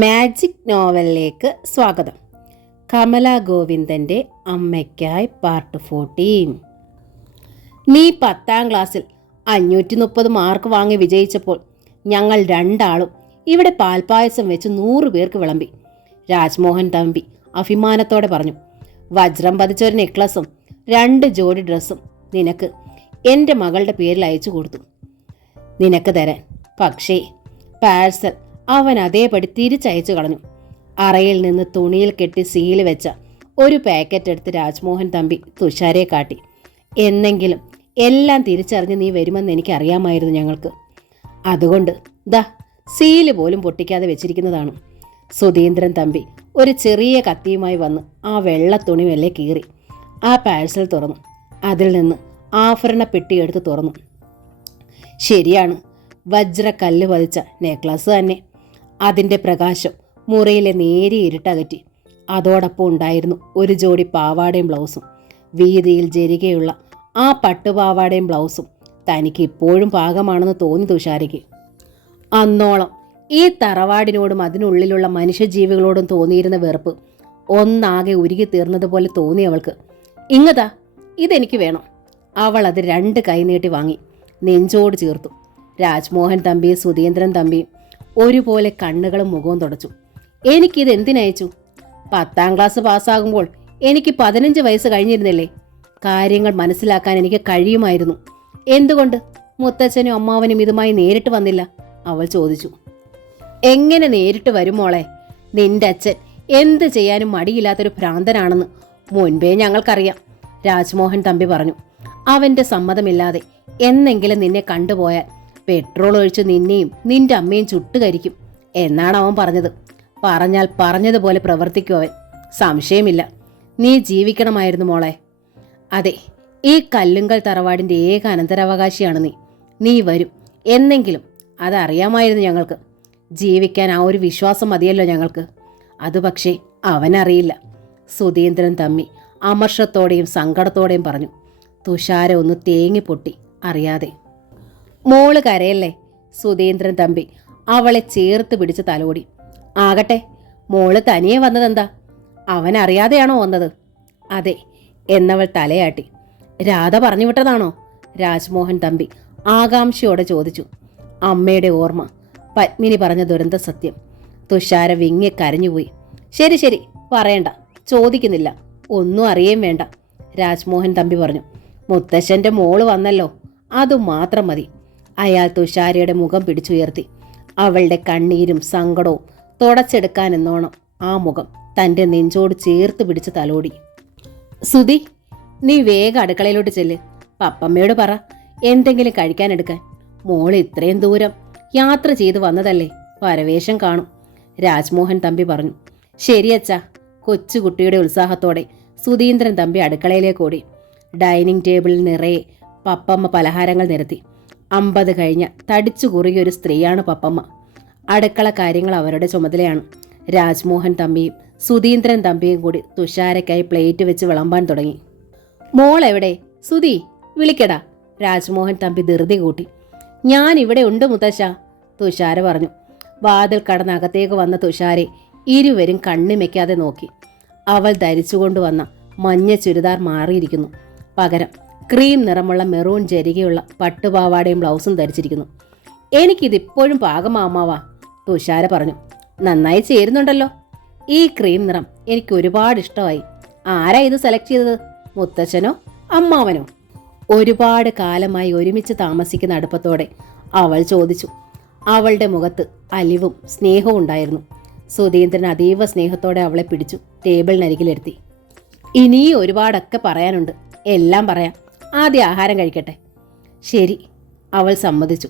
Magic നോവലിലേക്ക് സ്വാഗതം. Kamala ഗോവിന്ദൻ്റെ അമ്മയ്ക്കായി part 14. നീ 10ാം ക്ലാസ്സിൽ 530 മാർക്ക് വാങ്ങി വിജയിച്ചപ്പോൾ ഞങ്ങൾ രണ്ടാളും ഇവിടെ പാൽപ്പായസം വെച്ച് 100 പേർക്ക് വിളമ്പി. രാജ്മോഹൻ തമ്പി അഭിമാനത്തോടെ പറഞ്ഞു. വജ്രം പതിച്ചൊരു നെക്ലസും 2 ജോഡി ഡ്രസ്സും നിനക്ക് എൻ്റെ മകളുടെ പേരിൽ അയച്ചു കൊടുത്തു, നിനക്ക് തരാൻ. പക്ഷേ പാഴ്സൽ അവൻ അതേപടി തിരിച്ചയച്ചു കളഞ്ഞു. അറയിൽ നിന്ന് തുണിയിൽ കെട്ടി സീല് വെച്ച ഒരു പാക്കറ്റ് എടുത്ത് രാജ്മോഹൻ തമ്പി തുഷാരെ കാട്ടി. എന്നെങ്കിലും എല്ലാം തിരിച്ചറിഞ്ഞ് നീ വരുമെന്ന് എനിക്കറിയാമായിരുന്നു ഞങ്ങൾക്ക്. അതുകൊണ്ട് ദാ സീല് പോലും പൊട്ടിക്കാതെ വെച്ചിരിക്കുന്നതാണ്. സുധീന്ദ്രൻ തമ്പി ഒരു ചെറിയ കത്തിയുമായി വന്ന് ആ വെള്ള തുണി മെല്ലെ കീറി ആ പാഴ്സൽ തുറന്നു. അതിൽ നിന്ന് ആഭരണ പെട്ടിയെടുത്ത് തുറന്നു. ശരിയാണ്, വജ്രക്കല്ല് പതിച്ച നെക്ലസ് തന്നെ. അതിൻ്റെ പ്രകാശം മുറിയിലെ നേരിയ ഇരുട്ടകറ്റി. അതോടൊപ്പം ഉണ്ടായിരുന്നു ഒരു ജോഡി പാവാടയും ബ്ലൗസും. വീതിയിൽ ജരികയുള്ള ആ പട്ടുപാവാടയും ബ്ലൗസും തനിക്ക് ഇപ്പോഴും പാകമാണെന്ന് തോന്നി തുഷാരയ്ക്ക്. അന്നോളം ഈ തറവാടിനോടും അതിനുള്ളിലുള്ള മനുഷ്യജീവികളോടും തോന്നിയിരുന്ന വെറുപ്പ് ഒന്നാകെ ഉരുകി തീർന്നതുപോലെ തോന്നി അവൾക്ക്. ഇങ്ങതാ, ഇതെനിക്ക് വേണം. അവൾ അത് 2 കൈ നീട്ടി വാങ്ങി നെഞ്ചോട് ചേർത്തു. രാജ്മോഹൻ തമ്പിയും സുധീന്ദ്രൻ തമ്പിയും ഒരുപോലെ കണ്ണുകളും മുഖവും തുടച്ചു. എനിക്കിത് എന്തിനയച്ചു? 10ാം ക്ലാസ് പാസ്സാകുമ്പോൾ എനിക്ക് 15 വയസ്സ് കഴിഞ്ഞിരുന്നില്ലേ? കാര്യങ്ങൾ മനസ്സിലാക്കാൻ എനിക്ക് കഴിയുമായിരുന്നു. എന്തുകൊണ്ട് മുത്തച്ഛനും അമ്മാവനും ഇതുമായി നേരിട്ട് വന്നില്ല? അവൾ ചോദിച്ചു. എങ്ങനെ നേരിട്ട് വരുമോളെ? നിന്റെ അച്ഛൻ എന്ത് ചെയ്യാനും മടിയില്ലാത്തൊരു ഭ്രാന്തനാണെന്ന് മുൻപേ ഞങ്ങൾക്കറിയാം, രാജ്മോഹൻ തമ്പി പറഞ്ഞു. അവന്റെ സമ്മതമില്ലാതെ എന്നെങ്കിലും നിന്നെ കണ്ടുപോയാൽ പെട്രോൾ ഒഴിച്ച് നിന്നെയും നിന്റെ അമ്മയും ചുട്ടുകരിക്കും എന്നാണ് അവൻ പറഞ്ഞത്. പറഞ്ഞാൽ പറഞ്ഞതുപോലെ പ്രവർത്തിക്കും അവൻ, സംശയമില്ല. നീ ജീവിക്കണമായിരുന്നു മോളെ. അതെ, ഈ കല്ലുങ്കൽ തറവാടിൻ്റെ ഏക അനന്തരാവകാശിയാണ് നീ. നീ വരും എന്നെങ്കിലും, അതറിയാമായിരുന്നു ഞങ്ങൾക്ക്. ജീവിക്കാൻ ആ ഒരു വിശ്വാസം മതിയല്ലോ ഞങ്ങൾക്ക്. അത് പക്ഷേ അവനറിയില്ല. സുധീന്ദ്രൻ തമ്മി അമർഷത്തോടെയും സങ്കടത്തോടെയും പറഞ്ഞു. തുഷാര ഒന്ന് തേങ്ങിപ്പൊട്ടി അറിയാതെ. മോള് കരയല്ലേ? സുധീന്ദ്രൻ തമ്പി അവളെ ചേർത്ത് പിടിച്ച് തലോടി. ആകട്ടെ, മോള് തനിയെ വന്നതെന്താ? അവനറിയാതെയാണോ വന്നത്? അതെ എന്നവൾ തലയാട്ടി. രാധ പറഞ്ഞു വിട്ടതാണോ? രാജ്മോഹൻ തമ്പി ആകാംക്ഷയോടെ ചോദിച്ചു. അമ്മയുടെ ഓർമ്മ, പത്മിനി പറഞ്ഞ ദുരന്ത സത്യം. തുഷാര വിങ്ങി കരഞ്ഞുപോയി. ശരി ശരി, പറയണ്ട, ചോദിക്കുന്നില്ല, ഒന്നും അറിയേം വേണ്ട, രാജ്മോഹൻ തമ്പി പറഞ്ഞു. മുത്തശ്ശൻ്റെ മോള് വന്നല്ലോ, അതുമാത്രം മതി. അയാൾ തുഷാരയുടെ മുഖം പിടിച്ചുയർത്തി. അവളുടെ കണ്ണീരും സങ്കടവും തുടച്ചെടുക്കാനെന്നോണം ആ മുഖം തൻ്റെ നെഞ്ചോട് ചേർത്ത് പിടിച്ച് തലോടി. സുധി, നീ വേഗം അടുക്കളയിലോട്ട് ചെല്ല്. പപ്പമ്മയോട് പറ എന്തെങ്കിലും കഴിക്കാനെടുക്കാൻ. മോള് ഇത്രയും ദൂരം യാത്ര ചെയ്ത് വന്നതല്ലേ, പരവേശം കാണും, രാജ്മോഹൻ തമ്പി പറഞ്ഞു. ശരിയച്ചാ. കൊച്ചുകുട്ടിയുടെ ഉത്സാഹത്തോടെ സുധീന്ദ്രൻ തമ്പി അടുക്കളയിലേക്ക് ഓടി. ഡൈനിങ് ടേബിളിൽ നിറയെ പപ്പമ്മ പലഹാരങ്ങൾ നിരത്തി. 50 കഴിഞ്ഞ തടിച്ചു കുറുകിയൊരു സ്ത്രീയാണ് പപ്പമ്മ. അടുക്കള കാര്യങ്ങൾ അവരുടെ ചുമതലയാണ്. രാജ്മോഹൻ തമ്പിയും സുധീന്ദ്രൻ തമ്പിയും കൂടി തുഷാരയ്ക്കായി പ്ലേറ്റ് വെച്ച് വിളമ്പാൻ തുടങ്ങി. മോൾ എവിടെ? സുധി, വിളിക്കടാ, രാജ്മോഹൻ തമ്പി ധൃതി കൂട്ടി. ഞാൻ ഇവിടെ ഉണ്ട് മുത്തശ്ശ, തുഷാര പറഞ്ഞു. വാതിൽ കടന്ന് അകത്തേക്ക് വന്ന തുഷാരെ ഇരുവരും കണ്ണിമയ്ക്കാതെ നോക്കി. അവൾ ധരിച്ചുകൊണ്ടുവന്ന മഞ്ഞ ചുരിദാർ മാറിയിരിക്കുന്നു. പകരം ക്രീം നിറമുള്ള മെറൂൺ ജരികയുള്ള പട്ടുപാവാടയും ബ്ലൗസും ധരിച്ചിരിക്കുന്നു. എനിക്കിതിപ്പോഴും പാകമാമാവാ, തുഷാര പറഞ്ഞു. നന്നായി ചേരുന്നുണ്ടല്ലോ. ഈ ക്രീം നിറം എനിക്ക് ഒരുപാട് ഇഷ്ടമായി. ആരാ ഇത് സെലക്ട് ചെയ്തത്? മുത്തച്ഛനോ അമ്മാവനോ? ഒരുപാട് കാലമായി ഒരുമിച്ച് താമസിക്കുന്ന അടുപ്പത്തോടെ അവൾ ചോദിച്ചു. അവളുടെ മുഖത്ത് അലിവും സ്നേഹവും ഉണ്ടായിരുന്നു. സുധീന്ദ്രൻ അതീവ സ്നേഹത്തോടെ അവളെ പിടിച്ചു ടേബിളിനരികിലിരുത്തി. ഇനിയും ഒരുപാടൊക്കെ പറയാനുണ്ട്, എല്ലാം പറയാം. ആദ്യം ആഹാരം കഴിക്കട്ടെ. ശരി, അവൾ സമ്മതിച്ചു.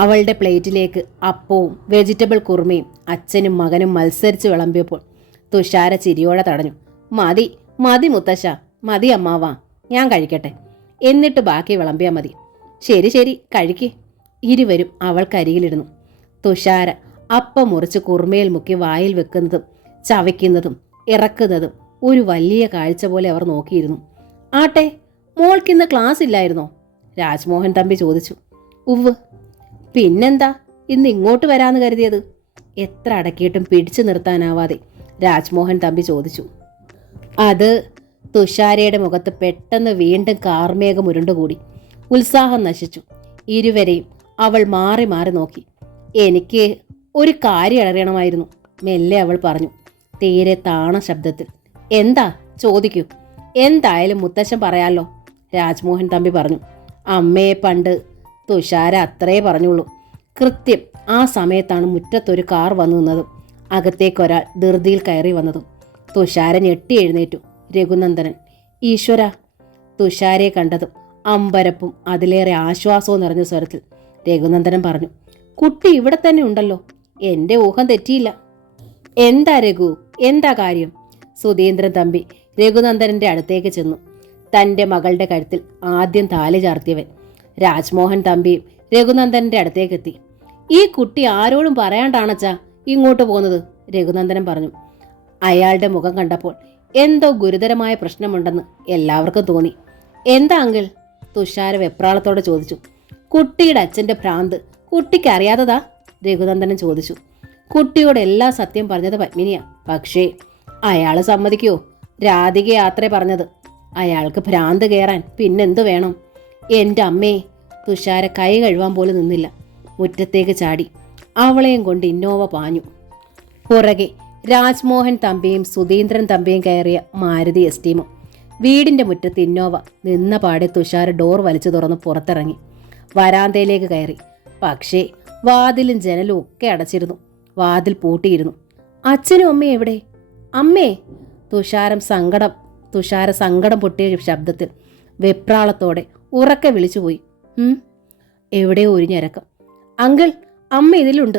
അവളുടെ പ്ലേറ്റിലേക്ക് അപ്പവും വെജിറ്റബിൾ കുറുമയും അച്ഛനും മകനും മത്സരിച്ച് വിളമ്പിയപ്പോൾ തുഷാര ചിരിയോടെ തടഞ്ഞു. മതി മതി മുത്തശ്ശ, മതി അമ്മാവാ, ഞാൻ കഴിക്കട്ടെ, എന്നിട്ട് ബാക്കി വിളമ്പിയാൽ മതി. ശരി ശരി, കഴിക്ക്. ഇരുവരും അവൾക്കരികിലിരുന്നു. തുഷാര അപ്പം മുറിച്ച് കുറുമയിൽ മുക്കി വായിൽ വെക്കുന്നതും ചവയ്ക്കുന്നതും ഇറക്കുന്നതും ഒരു വലിയ കാഴ്ച പോലെ അവർ നോക്കിയിരുന്നു. ആട്ടെ, മോൾക്കിന്ന് ക്ലാസ് ഇല്ലായിരുന്നോ? രാജ്മോഹൻ തമ്പി ചോദിച്ചു. ഉവ്വ്. പിന്നെന്താ ഇന്ന് ഇങ്ങോട്ട് വരാമെന്ന് കരുതിയത്? എത്ര അടക്കിയിട്ടും പിടിച്ചു നിർത്താനാവാതെ രാജ്മോഹൻ തമ്പി ചോദിച്ചു. അത് തുഷാരയുടെ മുഖത്ത് പെട്ടെന്ന് വീണ്ടും കാർമേഘം ഉരുണ്ടുകൂടി. ഉത്സാഹം നശിച്ചു. ഇരുവരെയും അവൾ മാറി മാറി നോക്കി. എനിക്ക് ഒരു കാര്യം അറിയണമായിരുന്നു, മെല്ലെ അവൾ പറഞ്ഞു, തീരെ താണ ശബ്ദത്തിൽ. എന്താ? ചോദിക്കൂ. എന്തായാലും മുത്തശ്ശൻ പറയാലോ, രാജ്മോഹൻ തമ്പി പറഞ്ഞു. അമ്മയെ പണ്ട് തുഷാര അത്രേ പറഞ്ഞുള്ളൂ. കൃത്യം ആ സമയത്താണ് മുറ്റത്തൊരു കാർ വന്നു നിന്നതും അകത്തേക്കൊരാൾ ധൃതിയിൽ കയറി വന്നതും. തുഷാര ഞെട്ടി എഴുന്നേറ്റു. രഘുനന്ദനൻ. ഈശ്വര! തുഷാരയെ കണ്ടതും അമ്പരപ്പും അതിലേറെ ആശ്വാസവും നിറഞ്ഞ സ്വരത്തിൽ രഘുനന്ദനൻ പറഞ്ഞു, കുട്ടി ഇവിടെ തന്നെ ഉണ്ടല്ലോ. എന്റെ ഊഹം തെറ്റിയില്ല. എന്താ രഘു, എന്താ കാര്യം? സുധീന്ദ്രൻ തമ്പി രഘുനന്ദനന്റെ അടുത്തേക്ക് ചെന്നു. തന്റെ മകളുടെ കഴുത്തിൽ ആദ്യം താലി ചാർത്തിയവൻ. രാജ്മോഹൻ തമ്പിയും രഘുനന്ദനന്റെ അടുത്തേക്കെത്തി. ഈ കുട്ടി ആരോടും പറയാണ്ടാണച്ചാ ഇങ്ങോട്ട് പോകുന്നത്, രഘുനന്ദനൻ പറഞ്ഞു. അയാളുടെ മുഖം കണ്ടപ്പോൾ എന്തോ ഗുരുതരമായ പ്രശ്നമുണ്ടെന്ന് എല്ലാവർക്കും തോന്നി. എന്താ അങ്കിൾ? തുഷാര വെപ്രാളത്തോടെ ചോദിച്ചു. കുട്ടിയുടെ അച്ഛന്റെ ഭ്രാന്ത് കുട്ടിക്ക് അറിയാത്തതാ, രഘുനന്ദനൻ ചോദിച്ചു. കുട്ടിയോട് എല്ലാ സത്യം പറഞ്ഞത് പത്മിനിയാ. പക്ഷേ അയാള് സമ്മതിക്കുവോ? രാധിക യാത്രേ പറഞ്ഞത്. അയാൾക്ക് ഭ്രാന്ത് കയറാൻ പിന്നെന്തു വേണം? എൻ്റെ അമ്മേ! തുഷാര കൈ കഴുവാൻ പോലും നിന്നില്ല. മുറ്റത്തേക്ക് ചാടി. അവളെയും കൊണ്ട് ഇന്നോവ പാഞ്ഞു. പുറകെ രാജ്മോഹൻ തമ്പിയും സുധീന്ദ്രൻ തമ്പിയും കയറിയ മാരുതി എസ്റ്റീമും. വീടിന്റെ മുറ്റത്ത് ഇന്നോവ നിന്ന പാടെ തുഷാര ഡോർ വലിച്ചു തുറന്ന് പുറത്തിറങ്ങി. വരാന്തയിലേക്ക് കയറി. പക്ഷേ വാതിലും ജനലും ഒക്കെ അടച്ചിരുന്നു. വാതിൽ പൂട്ടിയിരുന്നു. അച്ഛനും അമ്മയും എവിടെ? അമ്മേ! തുഷാര സങ്കടം പൊട്ടിയ ശബ്ദത്തിൽ വെപ്രാളത്തോടെ ഉറക്കെ വിളിച്ചുപോയി. എവിടെയോ ഒരു ഞരക്കം. അങ്കിൾ, അമ്മ ഇതിലുണ്ട്.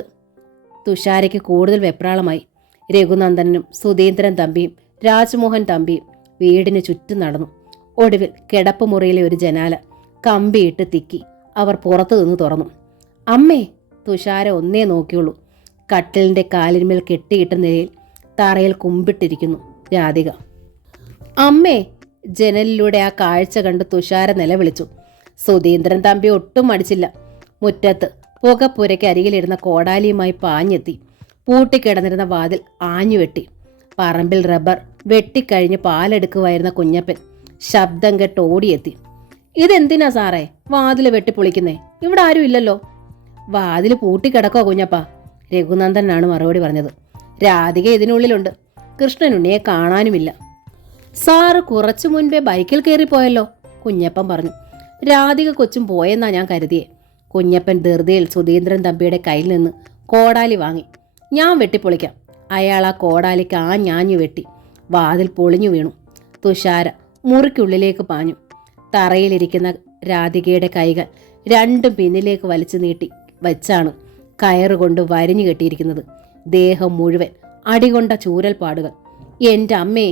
തുഷാരയ്ക്ക് കൂടുതൽ വെപ്രാളമായി. രഘുനന്ദനും സുധീന്ദ്രൻ തമ്പിയും രാജ്മോഹൻ തമ്പിയും വീടിന് ചുറ്റും നടന്നു. ഒടുവിൽ കിടപ്പ് മുറിയിലെ ഒരു ജനാല കമ്പിയിട്ട് തിക്കി അവർ പുറത്തു നിന്ന് തുറന്നു. അമ്മേ! തുഷാര ഒന്നേ നോക്കിയുള്ളൂ. കട്ടിലിന്റെ കാലിന്മേൽ കെട്ടിയിട്ട നിലയിൽ തറയിൽ കുമ്പിട്ടിരിക്കുന്നു രാധിക. അമ്മേ! ജനലിലൂടെ ആ കാഴ്ച കണ്ട് തുഷാര നിലവിളിച്ചു. സുധീന്ദ്രൻ തമ്പി ഒട്ടും മടിച്ചില്ല. മുറ്റത്ത് പുകപ്പുരയ്ക്ക് അരികിലിരുന്ന കോടാലിയുമായി പാഞ്ഞെത്തി. പൂട്ടിക്കിടന്നിരുന്ന വാതിൽ ആഞ്ഞുവെട്ടി. പറമ്പിൽ റബ്ബർ വെട്ടിക്കഴിഞ്ഞ് പാലെടുക്കുമായിരുന്ന കുഞ്ഞപ്പൻ ശബ്ദം കേട്ട് ഓടിയെത്തി. ഇതെന്തിനാ സാറേ വാതിൽ വെട്ടിപ്പൊളിക്കുന്നേ? ഇവിടെ ആരും ഇല്ലല്ലോ. വാതിൽ പൂട്ടിക്കിടക്കോ കുഞ്ഞപ്പ? രഘുനന്ദനാണ് മറുപടി പറഞ്ഞത്. രാധിക ഇതിനുള്ളിലുണ്ട്. കൃഷ്ണനുണ്ണിയെ കാണാനുമില്ല. സാറ് കുറച്ചു മുൻപേ ബൈക്കിൽ കയറിപ്പോയല്ലോ, കുഞ്ഞപ്പൻ പറഞ്ഞു. രാധിക കൊച്ചും പോയെന്നാ ഞാൻ കരുതിയേ. കുഞ്ഞപ്പൻ ധൃതിയിൽ സുധീന്ദ്രൻ തമ്പിയുടെ കയ്യിൽ നിന്ന് കോടാലി വാങ്ങി. ഞാൻ വെട്ടിപ്പൊളിക്കാം. അയാൾ ആ കോടാലിക്ക് ഞാഞ്ഞു വെട്ടി. വാതിൽ പൊളിഞ്ഞു വീണു. തുഷാര മുറിക്കുള്ളിലേക്ക് പാഞ്ഞു. തറയിലിരിക്കുന്ന രാധികയുടെ കൈകൾ രണ്ടും പിന്നിലേക്ക് വലിച്ചു നീട്ടി വച്ചാണ് കയറുകൊണ്ട് വരിഞ്ഞു കെട്ടിയിരിക്കുന്നത്. ദേഹം മുഴുവൻ അടികൊണ്ട ചൂരൽപ്പാടുകൾ. എൻ്റെ അമ്മേ!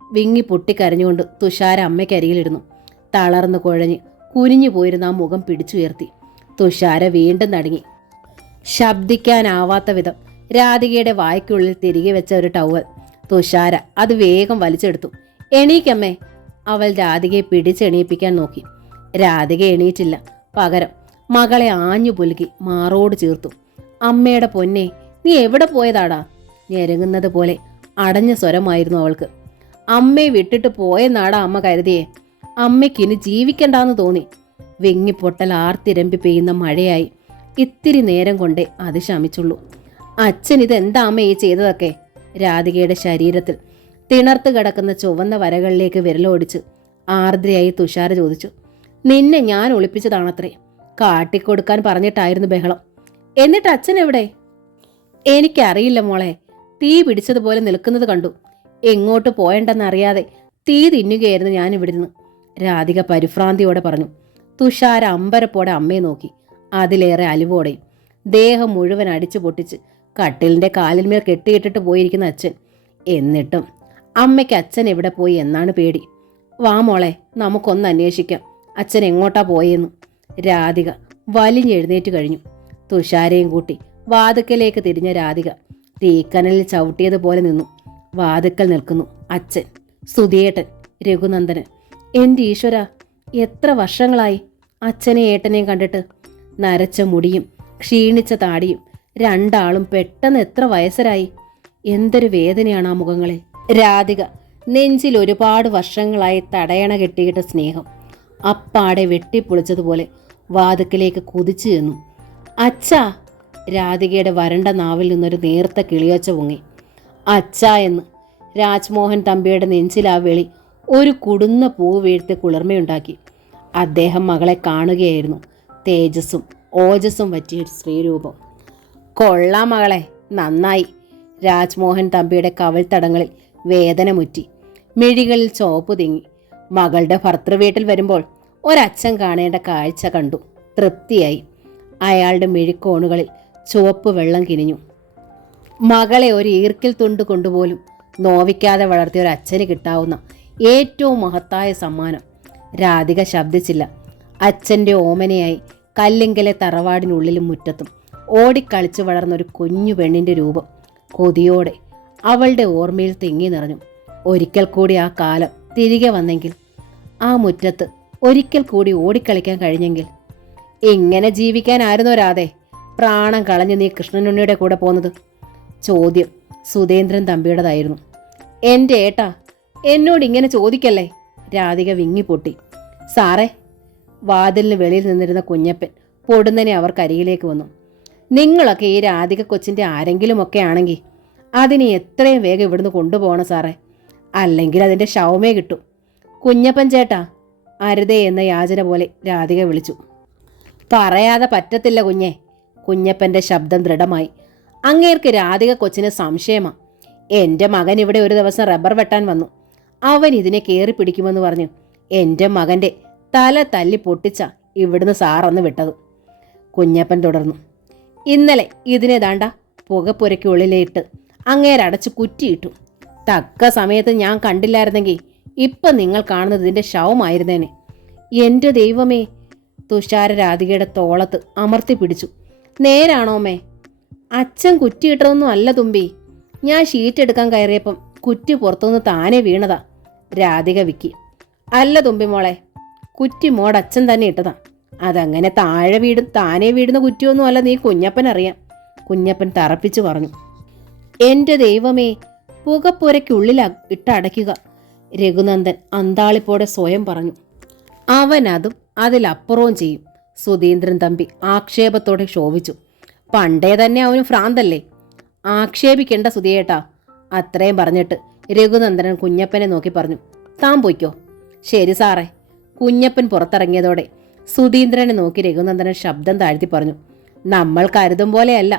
വിങ്ങി പൊട്ടിക്കരഞ്ഞുകൊണ്ട് തുഷാര അമ്മയ്ക്കരികിലിരുന്നു. തളർന്നു കുഴഞ്ഞ് കുനിഞ്ഞു പോയിരുന്ന ആ മുഖം പിടിച്ചുയർത്തി. തുഷാര വീണ്ടും നടുങ്ങി. ശബ്ദിക്കാനാവാത്ത വിധം രാധികയുടെ വായ്ക്കുള്ളിൽ തിരികെ വെച്ച ഒരു ടവൽ തുഷാര അത് വേഗം വലിച്ചെടുത്തു. എണീക്കമ്മേ! അവൾ രാധികയെ പിടിച്ചെണീപ്പിക്കാൻ നോക്കി. രാധിക എണീറ്റില്ല. പകരം മകളെ ആഞ്ഞു പുലുക്കി മാറോട് ചേർത്തു. അമ്മയുടെ പൊന്നെ, നീ എവിടെ പോയതാടാ? ഞെരങ്ങുന്നത് പോലെ അടഞ്ഞ സ്വരമായിരുന്നു അവൾക്ക്. അമ്മയെ വിട്ടിട്ട് പോയെന്നാടാ അമ്മ കരുതിയേ? അമ്മയ്ക്കിനി ജീവിക്കണ്ടെന്ന് തോന്നി. വെങ്ങിപ്പൊട്ടൽ ആർത്തിരമ്പി പെയ്യുന്ന മഴയായി. ഇത്തിരി നേരം കൊണ്ടേ അത് ശമിച്ചുള്ളൂ. അച്ഛൻ ഇതെന്താ അമ്മ ഈ ചെയ്തതൊക്കെ? രാധികയുടെ ശരീരത്തിൽ തിണർത്ത് കിടക്കുന്ന ചുവന്ന വരകളിലേക്ക് വിരലോടിച്ച് ആർദ്രയായി തുഷാര ചോദിച്ചു. നിന്നെ ഞാൻ ഒളിപ്പിച്ചതാണത്രേ. കാട്ടിക്കൊടുക്കാൻ പറഞ്ഞിട്ടായിരുന്നു ബഹളം. എന്നിട്ട് അച്ഛൻ എവിടെ? എനിക്കറിയില്ല മോളെ. തീ പിടിച്ചതുപോലെ നിൽക്കുന്നത് കണ്ടു. എങ്ങോട്ട് പോയണ്ടെന്നറിയാതെ തീ തിന്നുകയായിരുന്നു ഞാൻ ഇവിടുന്ന്, രാധിക പരിഭ്രാന്തിയോടെ പറഞ്ഞു. തുഷാര അമ്പരപ്പോടെ അമ്മയെ നോക്കി. അതിലേറെ അലിവോടെയും. ദേഹം മുഴുവൻ അടിച്ചു പൊട്ടിച്ച് കട്ടിലിന്റെ കാലിന്മേൽ കെട്ടിയിട്ടിട്ട് പോയിരിക്കുന്ന അച്ഛൻ. എന്നിട്ടും അമ്മയ്ക്ക് അച്ഛൻ എവിടെ പോയി എന്നാണ് പേടി. വാ മോളെ, നമുക്കൊന്ന് അന്വേഷിക്കാം അച്ഛൻ എങ്ങോട്ടാ പോയെന്ന്. രാധിക വലിഞ്ഞെഴുന്നേറ്റ് കഴിഞ്ഞു. തുഷാരയും കൂട്ടി വാതുക്കലേക്ക് തിരിഞ്ഞ രാധിക തീക്കനലിൽ ചവിട്ടിയതുപോലെ നിന്നു. വാതുക്കൽ നിൽക്കുന്നു അച്ഛൻ, സുധിയേട്ടൻ, രഘുനന്ദനൻ. എൻ്റെ ഈശ്വര, എത്ര വർഷങ്ങളായി അച്ഛനെയും ഏട്ടനെയും കണ്ടിട്ട്. നരച്ച മുടിയും ക്ഷീണിച്ച താടിയും രണ്ടാളും പെട്ടെന്ന് എത്ര വയസ്സരായി. എന്തൊരു വേദനയാണ് ആ മുഖങ്ങളിൽ. രാധിക നെഞ്ചിൽ ഒരുപാട് വർഷങ്ങളായി തടയണ കെട്ടിയിട്ട് സ്നേഹം അപ്പാടെ വെട്ടിപ്പൊളിച്ചതുപോലെ വാതുക്കിലേക്ക് കുതിച്ചു ചെന്നു. അച്ഛാ! രാധികയുടെ വരണ്ട നാവിൽ നിന്നൊരു നേർത്ത കിളിയൊച്ച പൊങ്ങി. അച്ഛാ എന്ന് രാജ്മോഹൻ തമ്പിയുടെ നെഞ്ചിൽ ആ വിളി ഒരു കുടുന്ന പൂ വീഴ്ത്തി കുളിർമയുണ്ടാക്കി. അദ്ദേഹം മകളെ കാണുകയായിരുന്നു. തേജസ്സും ഓജസ്സും പറ്റിയ സ്ത്രീരൂപം. കൊള്ളാം മകളെ, നന്നായി. രാജ്മോഹൻ തമ്പിയുടെ കവിൾത്തടങ്ങളിൽ വേദന മുറ്റി, മിഴികളിൽ ചോപ്പ് തിങ്ങി. മകളുടെ ഭർത്തൃവീട്ടിൽ വരുമ്പോൾ ഒരച്ഛൻ കാണേണ്ട കാഴ്ച കണ്ടു. തൃപ്തിയായി. അയാളുടെ മിഴിക്കോണുകളിൽ ചുവപ്പ് വെള്ളം കിനിഞ്ഞു. മകളെ ഒരു ഈർക്കിൽ തുണ്ട് കൊണ്ടുപോലും നോവിക്കാതെ വളർത്തിയ ഒരു അച്ഛന് കിട്ടാവുന്ന ഏറ്റവും മഹത്തായ സമ്മാനം. രാധിക ശബ്ദിച്ചില്ല. അച്ഛൻ്റെ ഓമനയായി കല്ലിങ്കലെ തറവാടിനുള്ളിലും മുറ്റത്തും ഓടിക്കളിച്ചു വളർന്നൊരു കുഞ്ഞു പെണ്ണിൻ്റെ രൂപം കൊതിയോടെ അവളുടെ ഓർമ്മയിൽ തിങ്ങി നിറഞ്ഞു. ഒരിക്കൽ കൂടി ആ കാലം തിരികെ വന്നെങ്കിൽ, ആ മുറ്റത്ത് ഒരിക്കൽ കൂടി ഓടിക്കളിക്കാൻ കഴിഞ്ഞെങ്കിൽ. ഇങ്ങനെ ജീവിക്കാനായിരുന്നോ രാധേ പ്രാണം കളഞ്ഞ് നീ കൃഷ്ണനുണ്ണിയുടെ കൂടെ പോന്നത്? ചോദ്യം സുധീന്ദ്രൻ തമ്പിയുടേതായിരുന്നു. എൻ്റെ ഏട്ടാ, എന്നോട് ഇങ്ങനെ ചോദിക്കല്ലേ. രാധിക വിങ്ങിപ്പൊട്ടി. സാറേ! വാതിലിന് വെളിയിൽ നിന്നിരുന്ന കുഞ്ഞപ്പൻ പൊടുന്നനെ അവർക്കരികിലേക്ക് വന്നു. നിങ്ങളൊക്കെ ഈ രാധിക കൊച്ചിൻ്റെ ആരെങ്കിലുമൊക്കെ ആണെങ്കിൽ അതിനെ എത്രയും വേഗം ഇവിടുന്ന് കൊണ്ടുപോകണം സാറേ, അല്ലെങ്കിൽ അതിൻ്റെ ശവമേ കിട്ടും. കുഞ്ഞപ്പൻ ചേട്ടാ! അരുതേ എന്ന യാചന പോലെ രാധിക വിളിച്ചു. പറയാതെ പറ്റത്തില്ല കുഞ്ഞെ. കുഞ്ഞപ്പൻ്റെ ശബ്ദം ദൃഢമായി. അങ്ങേർക്ക് രാധിക കൊച്ചിന് സംശയമാ. എൻ്റെ മകൻ ഇവിടെ ഒരു ദിവസം റബ്ബർ വെട്ടാൻ വന്നു. അവൻ ഇതിനെ കയറി പിടിക്കുമെന്ന് പറഞ്ഞു എൻ്റെ മകൻ്റെ തല തല്ലി പൊട്ടിച്ച ഇവിടുന്ന് സാറന്ന് വിട്ടത്. കുഞ്ഞപ്പൻ തുടർന്നു. ഇന്നലെ ഇതിനെ ദാണ്ട പുകപ്പുരയ്ക്കുള്ളിലേട്ട് അങ്ങേരടച്ച് കുറ്റിയിട്ടു. തക്ക സമയത്ത് ഞാൻ കണ്ടില്ലായിരുന്നെങ്കിൽ ഇപ്പം നിങ്ങൾ കാണുന്നത് ഇതിൻ്റെ ശവമായിരുന്നേനെ. എൻ്റെ ദൈവമേ! തുഷാര രാധികയുടെ തോളത്ത് അമർത്തി പിടിച്ചു. നേരാണോമേ? അച്ഛൻ കുറ്റിയിട്ടതൊന്നും അല്ല തുമ്പി. ഞാൻ ഷീറ്റ് എടുക്കാൻ കയറിയപ്പം കുറ്റി പുറത്തുനിന്ന് താനെ വീണതാ. രാധിക വിക്കി. അല്ല തുമ്പി മോളെ, കുറ്റി മോടച്ഛൻ തന്നെ ഇട്ടതാ. അതങ്ങനെ താനെ വീടുന്ന കുറ്റിയൊന്നും അല്ല, നീ കുഞ്ഞപ്പൻ അറിയാം. കുഞ്ഞപ്പൻ തറപ്പിച്ചു പറഞ്ഞു. എൻ്റെ ദൈവമേ! പുകപ്പുരയ്ക്കുള്ളിൽ ഇട്ടടയ്ക്കുക. രഘുനന്ദൻ അന്താളിപ്പോടെ സ്വയം പറഞ്ഞു. അവൻ അതും അതിലപ്പുറവും ചെയ്യും. സുധീന്ദ്രൻ തമ്പി ആക്ഷേപത്തോടെ ശോഭിച്ചു. പണ്ടേ തന്നെ അവന് ഭ്രാന്തല്ലേ. ആക്ഷേപിക്കേണ്ട സുധിയേട്ടാ. അത്രയും പറഞ്ഞിട്ട് രഘുനന്ദനൻ കുഞ്ഞപ്പനെ നോക്കി പറഞ്ഞു. താൻ പൊയ്ക്കോ. ശരി സാറേ. കുഞ്ഞപ്പൻ പുറത്തിറങ്ങിയതോടെ സുധീന്ദ്രനെ നോക്കി രഘുനന്ദനൻ ശബ്ദം താഴ്ത്തി പറഞ്ഞു. നമ്മൾ കരുതും പോലെയല്ല,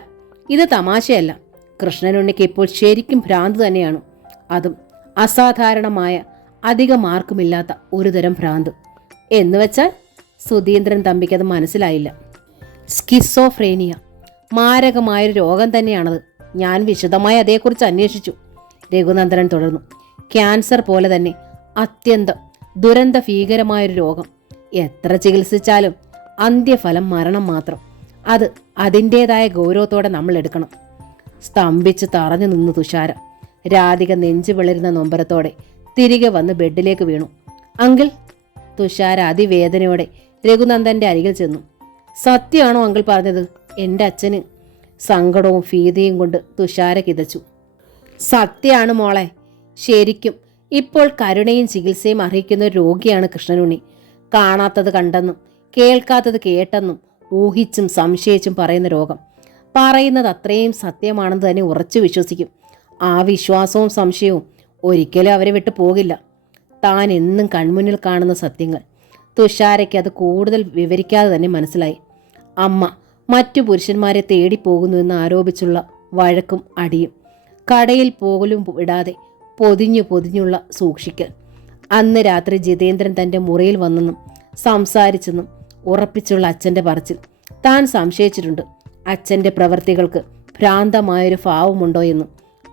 ഇത് തമാശയല്ല. കൃഷ്ണനുണ്ണിക്ക് ഇപ്പോൾ ശരിക്കും ഭ്രാന്ത് തന്നെയാണ്. അതും അസാധാരണമായ അധികം ആർക്കുമില്ലാത്ത ഒരുതരം ഭ്രാന്ത്. എന്നുവെച്ചാൽ സുധീന്ദ്രൻ തമ്പിക്കത് മനസ്സിലായില്ല. സ്കിസോഫ്രേനിയ മാരകമായൊരു രോഗം തന്നെയാണത്. ഞാൻ വിശദമായി അതേക്കുറിച്ച് അന്വേഷിച്ചു. രഘുനന്ദനൻ തുടർന്നു. ക്യാൻസർ പോലെ തന്നെ അത്യന്തം ദുരന്ത ഭീകരമായൊരു രോഗം. എത്ര ചികിത്സിച്ചാലും അന്ത്യഫലം മരണം മാത്രം. അത് അതിൻ്റേതായ ഗൗരവത്തോടെ നമ്മൾ എടുക്കണം. സ്തംഭിച്ച് തറഞ്ഞു നിന്നു തുഷാര. രാധിക നെഞ്ചു വിളരുന്ന നൊമ്പരത്തോടെ തിരികെ വന്ന് ബെഡിലേക്ക് വീണു. അങ്കിൾ! തുഷാര അതിവേദനയോടെ രഘുനന്ദന്റെ അരികിൽ ചെന്നു. സത്യമാണോ അങ്കിൾ പറഞ്ഞത്? എൻ്റെ അച്ഛന്. സങ്കടവും ഭീതിയും കൊണ്ട് തുഷാര കിതച്ചു. സത്യമാണ് മോളെ. ശരിക്കും ഇപ്പോൾ കരുണയും ചികിത്സയും അർഹിക്കുന്ന ഒരു രോഗിയാണ് കൃഷ്ണനുണ്ണി. കാണാത്തത് കണ്ടെന്നും കേൾക്കാത്തത് കേട്ടെന്നും ഊഹിച്ചും സംശയിച്ചും പറയുന്ന രോഗം. പറയുന്നത് അത്രയും സത്യമാണെന്ന് തന്നെ ഉറച്ചു വിശ്വസിക്കും. ആ വിശ്വാസവും സംശയവും ഒരിക്കലും അവരെ വിട്ടു പോകില്ല. താൻ എന്നും കൺമുന്നിൽ കാണുന്ന സത്യങ്ങൾ തുഷാരയ്ക്ക് അത് കൂടുതൽ വിവരിക്കാതെ തന്നെ മനസ്സിലായി. അമ്മ മറ്റു പുരുഷന്മാരെ തേടിപ്പോകുന്നു എന്ന് ആരോപിച്ചുള്ള വഴക്കും അടിയും, കടയിൽ പോകലും വിടാതെ പൊതിഞ്ഞുള്ള സൂക്ഷിക്കൽ. അന്ന് രാത്രി ജിതേന്ദ്രൻ തൻ്റെ മുറിയിൽ വന്നെന്നും സംസാരിച്ചെന്നും ഉറപ്പിച്ചുള്ള അച്ഛൻ്റെ പറച്ചിൽ താൻ സംശയിച്ചിട്ടുണ്ട്. അച്ഛൻ്റെ പ്രവൃത്തികൾക്ക് ഭ്രാന്തമായൊരു ഭാവമുണ്ടോ എന്നും.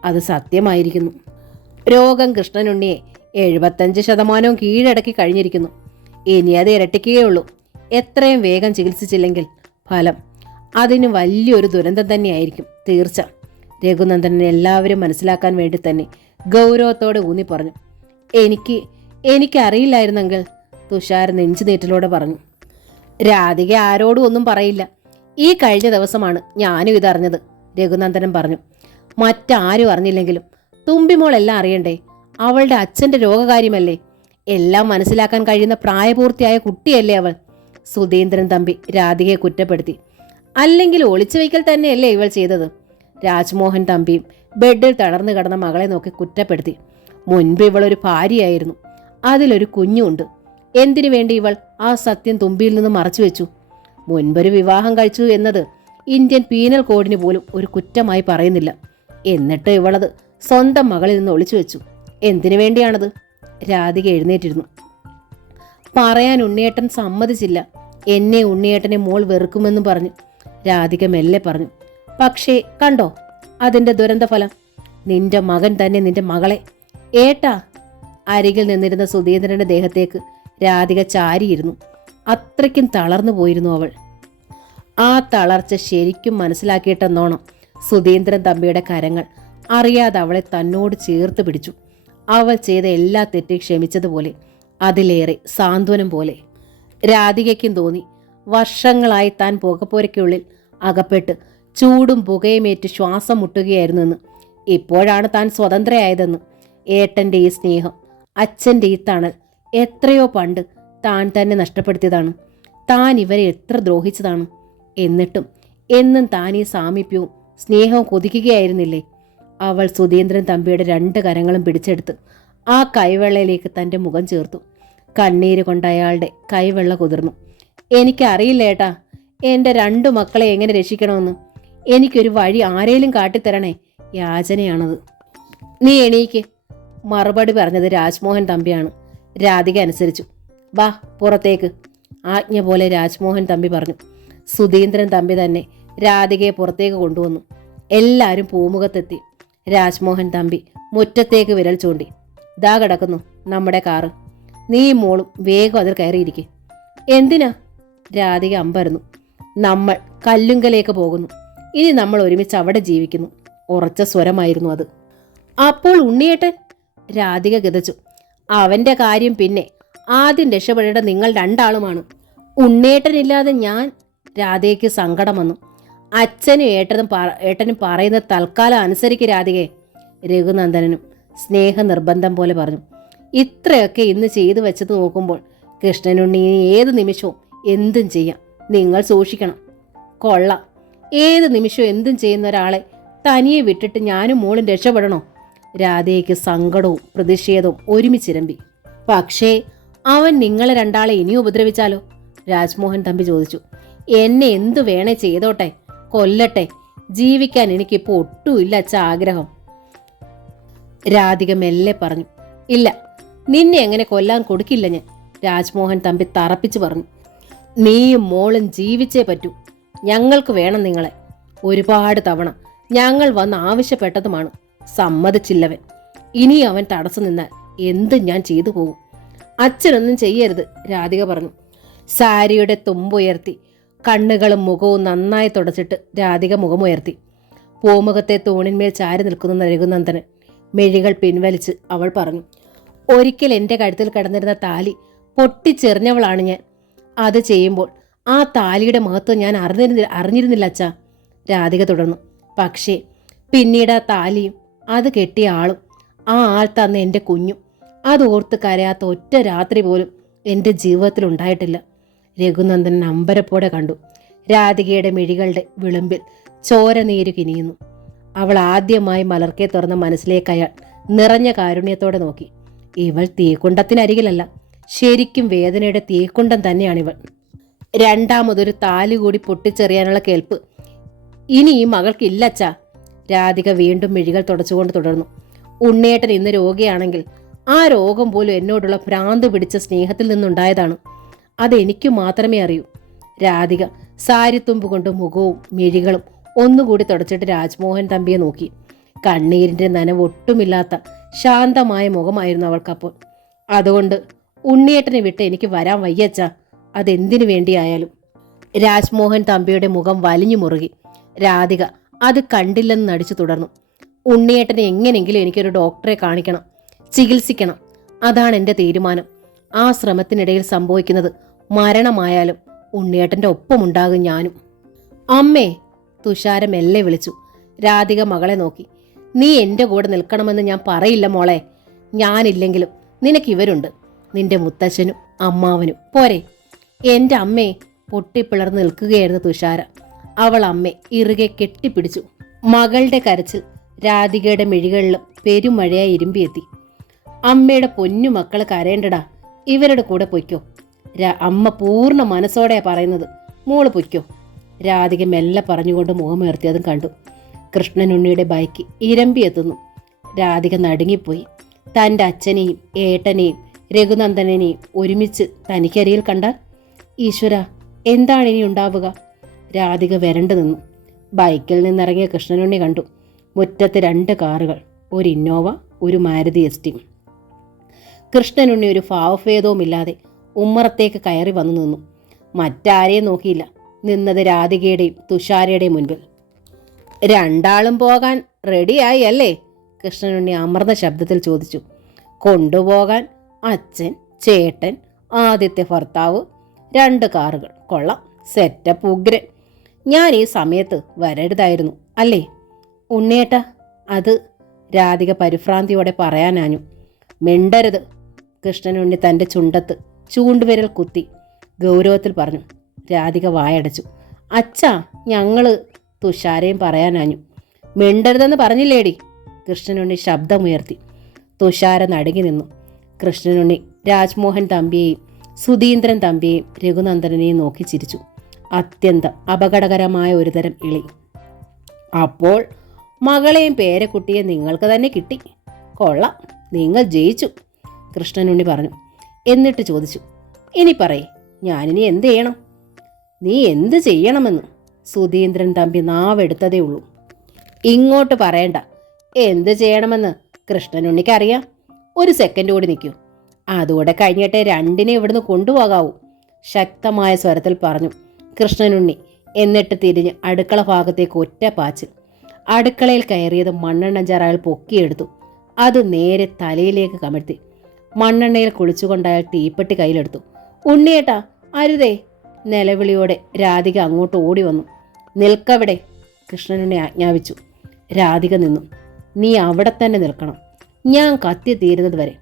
അത് സത്യമായിരിക്കുന്നു. രോഗം കൃഷ്ണനുണ്ണിയെ 75% കീഴടക്കി കഴിഞ്ഞിരിക്കുന്നു. ഇനി അത് ഇരട്ടിക്കുകയുള്ളൂ. എത്രയും വേഗം ചികിത്സിച്ചില്ലെങ്കിൽ ഫലം അതിന് വലിയൊരു ദുരന്തം തന്നെയായിരിക്കും തീർച്ച. രഘുനന്ദനെ എല്ലാവരും മനസ്സിലാക്കാൻ വേണ്ടി തന്നെ ഗൗരവത്തോടെ ഊന്നി പറഞ്ഞു. എനിക്കറിയില്ലായിരുന്നെങ്കിൽ, തുഷാർ നെഞ്ചുനീറ്റലോടെ പറഞ്ഞു. രാധിക ആരോടും ഒന്നും പറയില്ല. ഈ കഴിഞ്ഞ ദിവസമാണ് ഞാനും ഇതറിഞ്ഞത്. രഘുനന്ദനൻ പറഞ്ഞു. മറ്റാരും അറിഞ്ഞില്ലെങ്കിലും തുമ്പിമോളെല്ലാം അറിയണ്ടേ? അവളുടെ അച്ഛൻ്റെ രോഗകാര്യമല്ലേ? എല്ലാം മനസ്സിലാക്കാൻ കഴിയുന്ന പ്രായപൂർത്തിയായ കുട്ടിയല്ലേ അവൾ? സുധീന്ദ്രൻ തമ്പി രാധികയെ കുറ്റപ്പെടുത്തി. അല്ലെങ്കിൽ ഒളിച്ചു വയ്ക്കൽ തന്നെയല്ലേ ഇവൾ ചെയ്തത്? രാജ്മോഹൻ തമ്പിയും ബെഡിൽ തളർന്നു കിടന്ന മകളെ നോക്കി കുറ്റപ്പെടുത്തി. മുൻപ് ഇവളൊരു ഭാര്യയായിരുന്നു, അതിലൊരു കുഞ്ഞുണ്ട്. എന്തിനു വേണ്ടി ഇവൾ ആ സത്യം തുമ്പിയിൽ നിന്ന് മറച്ചു വെച്ചു? മുൻപൊരു വിവാഹം കഴിച്ചു എന്നത് ഇന്ത്യൻ പീനൽ കോഡിന് പോലും ഒരു കുറ്റമായി പറയുന്നില്ല. എന്നിട്ട് ഇവളത് സ്വന്തം മകളിൽ നിന്ന് ഒളിച്ചു വെച്ചു. എന്തിനു വേണ്ടിയാണത്? രാധിക എഴുന്നേറ്റിരുന്നു. പറയാൻ ഉണ്ണിയേട്ടൻ സമ്മതിച്ചില്ല. എന്നെ ഉണ്ണിയേട്ടനെ മോൾ വെറുക്കുമെന്നും പറഞ്ഞു. രാധിക മെല്ലെ പറഞ്ഞു. പക്ഷേ കണ്ടോ അതിൻ്റെ ദുരന്തഫലം? നിന്റെ മകൻ തന്നെ നിന്റെ മകളെ. ഏട്ടാ! അരികിൽ നിന്നിരുന്ന സുധീന്ദ്രന്റെ ദേഹത്തേക്ക് രാധിക ചാരിയിരുന്നു. അത്രയ്ക്കും തളർന്നു പോയിരുന്നു അവൾ. ആ തളർച്ച ശരിക്കും മനസ്സിലാക്കിയിട്ടെന്നോണം സുധീന്ദ്രൻ തമ്പിയുടെ കരങ്ങൾ അറിയാതെ അവളെ തന്നോട് ചേർത്ത് പിടിച്ചു. അവൾ ചെയ്ത എല്ലാ തെറ്റും ക്ഷമിച്ചതുപോലെ, അതിലേറെ സാന്ത്വനം പോലെ. രാധികയ്ക്കും തോന്നി വർഷങ്ങളായി താൻ പുകപ്പുരയ്ക്കുള്ളിൽ അകപ്പെട്ട് ചൂടും പുകയുമേറ്റ് ശ്വാസം മുട്ടുകയായിരുന്നെന്ന്. ഇപ്പോഴാണ് താൻ സ്വതന്ത്രയായതെന്ന്. ഏട്ടൻ്റെ ഈ സ്നേഹം, അച്ഛൻ്റെ ഈ തണൽ എത്രയോ പണ്ട് താൻ തന്നെ നഷ്ടപ്പെടുത്തിയതാണ്. താൻ ഇവരെ എത്ര ദ്രോഹിച്ചതാണ്. എന്നിട്ടും എന്നും താൻ ഈ സാമീപ്യവും സ്നേഹവും കൊതിക്കുകയായിരുന്നില്ലേ? അവൾ സുധീന്ദ്രൻ തമ്പിയുടെ 2 കരങ്ങളും പിടിച്ചെടുത്ത് ആ കൈവെള്ളയിലേക്ക് തൻ്റെ മുഖം ചേർത്തു. കണ്ണീര് കൊണ്ട് അയാളുടെ കൈവെള്ള കുതിർന്നു. എനിക്കറിയില്ല ഏട്ടാ, എൻ്റെ 2 മക്കളെ എങ്ങനെ രക്ഷിക്കണമെന്ന്. എനിക്കൊരു വഴി ആരേലും കാട്ടിത്തരണേ. യാചനയാണത്. നീ എണീക്ക്. മറുപടി പറഞ്ഞത് രാജ്മോഹൻ തമ്പിയാണ്. രാധിക അനുസരിച്ചു. വാ പുറത്തേക്ക്. ആജ്ഞ പോലെ രാജ്മോഹൻ തമ്പി പറഞ്ഞു. സുധീന്ദ്രൻ തമ്പി തന്നെ രാധികയെ പുറത്തേക്ക് കൊണ്ടുവന്നു. എല്ലാവരും പൂമുഖത്തെത്തി. രാജ്മോഹൻ തമ്പി മുറ്റത്തേക്ക് വിരൽ ചൂണ്ടി. ദാ കിടക്കുന്നു നമ്മുടെ കാറ്. നീ മോളും വേഗം അതിൽ കയറിയിരിക്കെ. എന്തിനാ? രാധിക അമ്പരന്നു. നമ്മൾ കല്ലുങ്കലേക്ക് പോകുന്നു. ഇനി നമ്മൾ ഒരുമിച്ച് അവിടെ ജീവിക്കുന്നു. ഉറച്ച സ്വരമായിരുന്നു അത്. അപ്പോൾ ഉണ്ണിയേട്ടൻ? രാധിക ഗതച്ചു. അവന്റെ കാര്യം പിന്നെ. ആദ്യം രക്ഷപ്പെടേണ്ട നിങ്ങൾ 2 ആളുമാണ്. ഉണ്ണിയേട്ടനില്ലാതെ ഞാൻ. രാധയ്ക്ക് സങ്കടം വന്നു. അച്ഛനും ഏട്ടനും പറയുന്ന തൽക്കാലം അനുസരിക്ക് രാധികയെ. രഘുനന്ദനനും സ്നേഹനിർബന്ധം പോലെ പറഞ്ഞു. ഇത്രയൊക്കെ ഇന്ന് ചെയ്തു വെച്ചത് നോക്കുമ്പോൾ കൃഷ്ണനുണ്ണി ഏത് നിമിഷവും എന്തും ചെയ്യാം. നിങ്ങൾ സൂക്ഷിക്കണം. കൊള്ളാം. ഏത് നിമിഷവും എന്തും ചെയ്യുന്ന ഒരാളെ തനിയെ വിട്ടിട്ട് ഞാനും മോളും രക്ഷപ്പെടണോ? രാധയ്ക്ക് സങ്കടവും പ്രതിഷേധവും ഒരുമിച്ചിരമ്പി. പക്ഷേ അവൻ നിങ്ങളെ 2 ആളെ ഇനിയും ഉപദ്രവിച്ചാലോ? രാജ്മോഹൻ തമ്പി ചോദിച്ചു. എന്നെ എന്തു വേണേ ചെയ്തോട്ടെ, കൊല്ലട്ടെ. ജീവിക്കാൻ എനിക്കിപ്പോൾ ഒട്ടുമില്ല അച്ഛ ആഗ്രഹം. രാധിക മെല്ലെ പറഞ്ഞു. ഇല്ല, നിന്നെ എങ്ങനെ കൊല്ലാൻ കൊടുക്കില്ല ഞാൻ. രാജ്മോഹൻ തമ്പി തറപ്പിച്ചു പറഞ്ഞു. നീയും മോളും ജീവിച്ചേ പറ്റൂ. ഞങ്ങൾക്ക് വേണം നിങ്ങളെ. ഒരുപാട് തവണ ഞങ്ങൾ വന്ന് ആവശ്യപ്പെട്ടതുമാണ്. സമ്മതിച്ചില്ലവൻ. ഇനി അവൻ തടസ്സം നിന്നാൽ എന്തും ഞാൻ ചെയ്തു പോകും. അച്ഛനൊന്നും ചെയ്യരുത്, രാധിക പറഞ്ഞു. സാരിയുടെ തുമ്പുയർത്തി കണ്ണുകളും മുഖവും നന്നായി തുടച്ചിട്ട് രാധിക മുഖമുയർത്തി. പൂമുഖത്തെ തൂണിന്മേൽ ചാരി നിൽക്കുന്ന രഘുനന്ദനൻ മെഴികൾ പിൻവലിച്ച് അവൾ പറഞ്ഞു. ഒരിക്കൽ എൻ്റെ കഴുത്തിൽ കിടന്നിരുന്ന താലി പൊട്ടിച്ചെറിഞ്ഞവളാണ് ഞാൻ. അത് ചെയ്യുമ്പോൾ ആ താലിയുടെ മഹത്വം ഞാൻ അറിഞ്ഞിരുന്നില്ല അച്ഛാ. രാധിക തുടർന്നു. പക്ഷേ പിന്നീട് ആ താലിയും അത് കെട്ടിയ ആളും ആ ആൾ തന്ന എൻ്റെ കുഞ്ഞും അതോർത്ത് കരയാത്ത ഒറ്റ രാത്രി പോലും എൻ്റെ ജീവിതത്തിൽ ഉണ്ടായിട്ടില്ല. രഘുനന്ദനൻ അമ്പരപ്പോടെ കണ്ടു. രാധികയുടെ മിഴികളുടെ വിളിമ്പിൽ ചോരനീരു കിനിയുന്നു. അവൾ ആദ്യമായി മലർക്കെ തുറന്ന മനസ്സിലേക്ക് അയാൾ നിറഞ്ഞ കാരുണ്യത്തോടെ നോക്കി. ഇവൾ തീക്കുണ്ടത്തിനരികിലല്ല, ശരിക്കും വേദനയുടെ തീക്കുണ്ടം തന്നെയാണിവൾ. 2ാമതൊരു താലി കൂടി പൊട്ടിച്ചെറിയാനുള്ള കേൾപ്പ് ഇനി ഈ മകൾക്കില്ലച്ചാ. രാധിക വീണ്ടും മിഴികൾ തുടച്ചുകൊണ്ട് തുടർന്നു. ഉണ്ണേട്ടൻ ഇന്ന് രോഗിയാണെങ്കിൽ ആ രോഗം പോലും എന്നോടുള്ള ഭ്രാന്ത് പിടിച്ച സ്നേഹത്തിൽ നിന്നുണ്ടായതാണ്. അതെനിക്കു മാത്രമേ അറിയൂ. രാധിക സാരിത്തുമ്പ് കൊണ്ട് മുഖവും മിഴികളും ഒന്നുകൂടി തുടച്ചിട്ട് രാജ്മോഹൻ തമ്പിയെ നോക്കി. കണ്ണീരിന്റെ നനവ് ഒട്ടുമില്ലാത്ത ശാന്തമായ മുഖമായിരുന്നു അവൾക്കപ്പോൾ. അതുകൊണ്ട് ഉണ്ണിയേട്ടനെ വിട്ട് എനിക്ക് വരാൻ വയ്യച്ചാ, അതെന്തിനു വേണ്ടിയായാലും. രാജ്മോഹൻ തമ്പിയുടെ മുഖം വലിഞ്ഞു മുറുകി. രാധിക അത് കണ്ടില്ലെന്ന് നടിച്ചു തുടർന്നു. ഉണ്ണിയേട്ടനെ എങ്ങനെയെങ്കിലും എനിക്കൊരു ഡോക്ടറെ കാണിക്കണം, ചികിത്സിക്കണം. അതാണ് എൻ്റെ തീരുമാനം. ആ ശ്രമത്തിനിടയിൽ സംഭവിക്കുന്നത് മരണമായാലും ഉണ്ണിയേട്ടൻ്റെ ഒപ്പമുണ്ടാകും ഞാനും. അമ്മേ, തുഷാര മെല്ലെ വിളിച്ചു. രാധിക മകളെ നോക്കി. നീ എൻ്റെ കൂടെ നിൽക്കണമെന്ന് ഞാൻ പറയില്ല മോളെ. ഞാനില്ലെങ്കിലും നിനക്ക് ഇവരുണ്ട്, നിന്റെ മുത്തച്ഛനും അമ്മാവനും പോരെ. എൻ്റെ അമ്മയെ പൊട്ടിപ്പിളർന്ന് നിൽക്കുകയായിരുന്നു തുഷാര. അവൾ അമ്മയെ ഇറുകെ കെട്ടിപ്പിടിച്ചു. മകളുടെ കരച്ചിൽ രാധികയുടെ മിഴികളിലും പെരുമഴയായി ഇരുമ്പിയെത്തി. അമ്മയുടെ പൊന്നു മക്കൾ കരയേണ്ടടാ, ഇവരുടെ കൂടെ പൊയ്ക്കോ. അമ്മ പൂർണ്ണ മനസ്സോടെയാ പറയുന്നത്, മോള് പൊയ്ക്കോ. രാധിക മെല്ലെ പറഞ്ഞുകൊണ്ട് മുഖമുയർത്തിയതും കണ്ടു. കൃഷ്ണനുണ്ണിയുടെ ബൈക്ക് ഇരമ്പിയെത്തുന്നു. രാധിക നടുങ്ങിപ്പോയി. തൻ്റെ അച്ഛനെയും ഏട്ടനെയും രഘുനന്ദനെയും ഒരുമിച്ച് തനിക്കരിയിൽ കണ്ടാൽ ഈശ്വര, എന്താണ് ഇനി ഉണ്ടാവുക? രാധിക വരണ്ടു നിന്നു. ബൈക്കിൽ നിന്നിറങ്ങിയ കൃഷ്ണനുണ്ണി കണ്ടു മുറ്റത്ത് 2 കാറുകൾ, ഒരു ഇന്നോവ, ഒരു മാരുതി എസ്റ്റി. കൃഷ്ണനുണ്ണി ഒരു ഭാവഭേദവുമില്ലാതെ ഉമ്മറത്തേക്ക് കയറി വന്നു നിന്നു. മറ്റാരെയും നോക്കിയില്ല. നിന്നത് രാധികയുടെയും തുഷാരയുടെയും മുൻപിൽ. രണ്ടാളും പോകാൻ റെഡിയായി അല്ലേ? കൃഷ്ണനുണ്ണി അമർന്ന ശബ്ദത്തിൽ ചോദിച്ചു. കൊണ്ടുപോകാൻ അച്ഛൻ, ചേട്ടൻ, ആദ്യത്തെ ഭർത്താവ്, 2 കാറുകൾ. കൊള്ളാം, സെറ്റപ്പ് ഉഗ്രൻ. ഞാൻ ഈ സമയത്ത് വരരുതായിരുന്നു അല്ലേ? ഉണ്ണിയേട്ട, അത് രാധിക പരിഭ്രാന്തിയോടെ പറയാനാഞ്ഞു. മിണ്ടരുത്. കൃഷ്ണനുണ്ണി തൻ്റെ ചുണ്ടത്ത് ചൂണ്ടുവിരൽ കുത്തി ഗൗരവത്തിൽ പറഞ്ഞു. രാധിക വായടച്ചു. അച്ഛാ, ഞങ്ങള് തുഷാരയും പറയാനാഞ്ഞു. മിണ്ടരുതെന്ന് പറഞ്ഞില്ലേടി? കൃഷ്ണനുണ്ണി ശബ്ദമുയർത്തി. തുഷാര നടുങ്ങി നിന്നു. കൃഷ്ണനുണ്ണി രാജ്മോഹൻ തമ്പിയെയും സുധീന്ദ്രൻ തമ്പിയെയും രഘുനന്ദനെയും നോക്കി ചിരിച്ചു. അത്യന്തം അപകടകരമായ ഒരുതരം ഇളി. അപ്പോൾ മകളെയും പേരക്കുട്ടിയെ നിങ്ങൾക്ക് തന്നെ കിട്ടി. കൊള്ളാം, നിങ്ങൾ ജയിച്ചു, കൃഷ്ണനുണ്ണി പറഞ്ഞു. എന്നിട്ട് ചോദിച്ചു, ഇനി പറയേ, ഞാനിനി എന്ത് ചെയ്യണം? നീ എന്ത് ചെയ്യണമെന്ന് സുധീന്ദ്രൻ തമ്പി നാവെടുത്തതേ ഉള്ളൂ. ഇങ്ങോട്ട് പറയണ്ട. എന്ത് ചെയ്യണമെന്ന് കൃഷ്ണനുണ്ണിക്കറിയാം. ഒരു സെക്കൻഡ് കൂടി നിൽക്കൂ, അതുകൂടെ കഴിഞ്ഞിട്ടേ രണ്ടിനെ ഇവിടുന്ന് കൊണ്ടുപോകാവൂ, ശക്തമായ സ്വരത്തിൽ പറഞ്ഞു കൃഷ്ണനുണ്ണി. എന്നിട്ട് തിരിഞ്ഞ് അടുക്കള ഭാഗത്തേക്ക് ഒറ്റ പാച്ചിൽ. അടുക്കളയിൽ കയറിയത് മണ്ണെണ്ണ അയാൾ പൊക്കിയെടുത്തു. അത് നേരെ തലയിലേക്ക് കമഴ്ത്തി. മണ്ണെണ്ണയിൽ കുളിച്ചുകൊണ്ട് അയാൾ തീപ്പെട്ടി കയ്യിലെടുത്തു. ഉണ്ണിയേട്ടാ, അരുതേ! നിലവിളിയോടെ രാധിക അങ്ങോട്ട് ഓടി വന്നു. നിൽക്കവിടെ, കൃഷ്ണനുണ്ണി ആജ്ഞാപിച്ചു. രാധിക നിന്നു. നീ അവിടെ തന്നെ നിൽക്കണം. ഞാൻ കത്തി തീരുന്നത് വരെ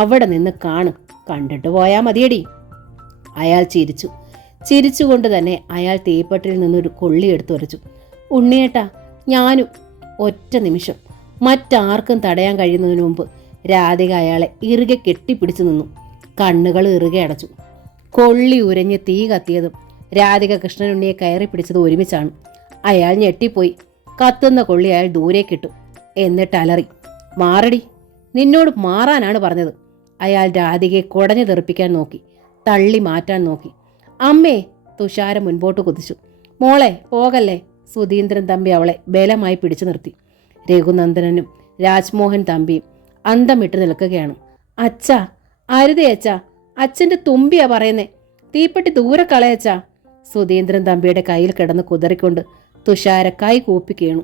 അവിടെ നിന്ന് കണ്ടിട്ട് പോയാൽ മതിയടി. അയാൾ ചിരിച്ചു. ചിരിച്ചുകൊണ്ട് തന്നെ അയാൾ തീപ്പെട്ടിയിൽ നിന്നൊരു കൊള്ളി എടുത്തുരച്ചു. ഉണ്ണിയേട്ടാ, ഞാനും. ഒറ്റ നിമിഷം മറ്റാർക്കും തടയാൻ കഴിയുന്നതിന് മുമ്പ് രാധിക അയാളെ ഇറുകെ കെട്ടിപ്പിടിച്ചു നിന്നു. കണ്ണുകൾ ഇറുകെ അടച്ചു. കൊള്ളി ഉരഞ്ഞ് തീ കത്തിയതും രാധിക കൃഷ്ണനുണ്ണിയെ കയറി പിടിച്ചത് ഒരുമിച്ചാണ്. അയാൾ ഞെട്ടിപ്പോയി. കത്തുന്ന കൊള്ളി അയാൾ ദൂരേക്കിട്ടു. എന്നിട്ട് അലറി, മാറടി, നിന്നോട് മാറാനാണ് പറഞ്ഞത്. അയാൾ രാധികയെ കുടഞ്ഞു തെറിപ്പിക്കാൻ നോക്കി, തള്ളി മാറ്റാൻ നോക്കി. അമ്മേ! തുഷാര മുൻപോട്ട് കുതിച്ചു. മോളെ, പോകല്ലേ! സുധീന്ദ്രൻ തമ്പി അവളെ ബലമായി പിടിച്ചു നിർത്തി. രഘുനന്ദനനും രാജ്മോഹൻ തമ്പിയും അന്തമിട്ട് നിൽക്കുകയാണ്. അച്ഛാ, അരുതേ അച്ഛാ, അച്ഛൻ്റെ തുമ്പിയാ പറയുന്നേ, തീപ്പെട്ടി ദൂരെ കളയച്ചാ. സുധീന്ദ്രൻ തമ്പിയുടെ കയ്യിൽ കിടന്ന് കുതറിക്കൊണ്ട് തുഷാര കൈ കൂപ്പി കേണു.